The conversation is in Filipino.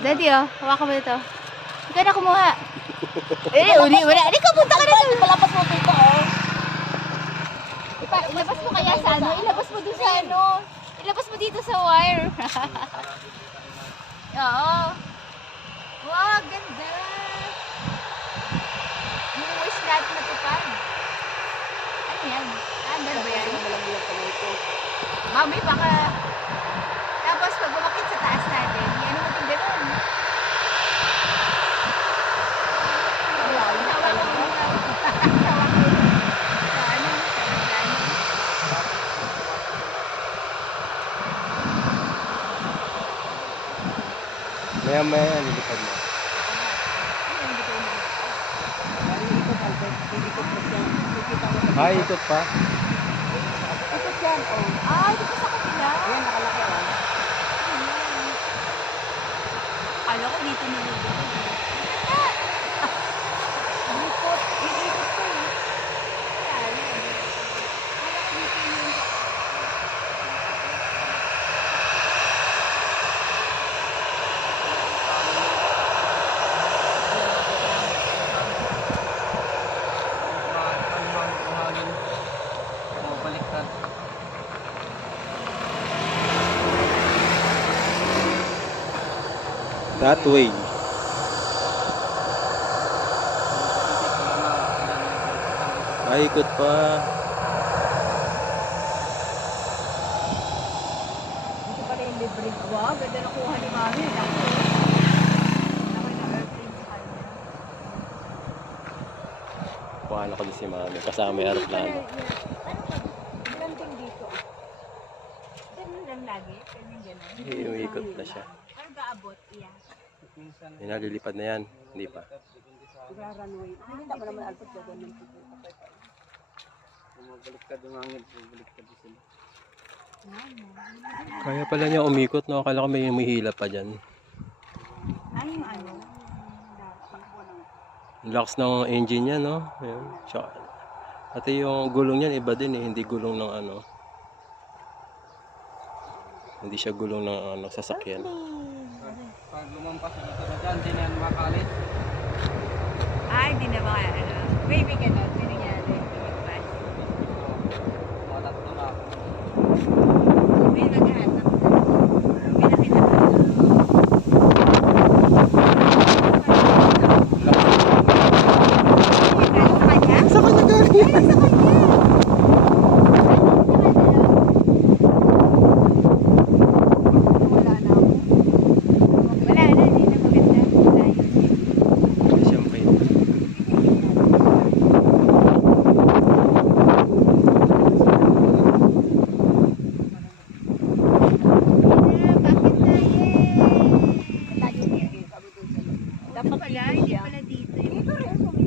Daddy, oh, hawakan mo ito. Ikaw na kumuha. Uli, wala. Hindi ka, punta ka na doon. Palapas mo dito, oh. Ilabas mo kaya sa ano? Ilabas mo doon sa ano? Ilabas mo dito sa wire. Oo. Wow, ganda. Yung wish natin matupad. Ano yan? Under ba yan? Mami, baka... Tapos pag umakit sa taas natin, yan ang mating ganun. Maya-maya, lilipad mo. Ay, ikot pa. Ikot yan, oh. Ay, dito sa kapila. Ayan, nakalaki, oh. Kala ko dito nalulunod. Ikot. Ikot ko, eh. That way. Ay, ikot pa. Dito pala yung libre. Wow, ganda na kuha ni Mami. Laki. Laki na airplane sa kanya. Kuhaan ako din si Mami. Kasama may aeroplano. Landing dito. Ganun lang lagi. Ganun. Iikot na siya. Ano gaabot? Iya. Yan, nalilipad na yan. Hindi pa. Runway. Hindi naman naman alpot ko ganun. Baliktad yung hangin, baliktad sila. Kaya pala niya umikot, no? Akala ko may humihila pa dyan. Ay, yung ano? Lakas ng engine niya, no? Ayan. Tsaka, pati yung gulong niyan, iba din eh. Hindi gulong ng ano. Hindi siya gulong ng ano, sasakyan. Pag lumampas dito na dyan, hindi na yan makalit. Ay, di na ba kaya ano? Maybe ganun. May nangyari. Matatlo na ako. May naghahanap na. May nakita pa. Sa kanya? Sa kanya galing! Ay, sa kanya! Wala na ako. Wala na, hindi na maganda. Wala yun. Siyempre. Dapat pala, hindi pala dito. Dito rin.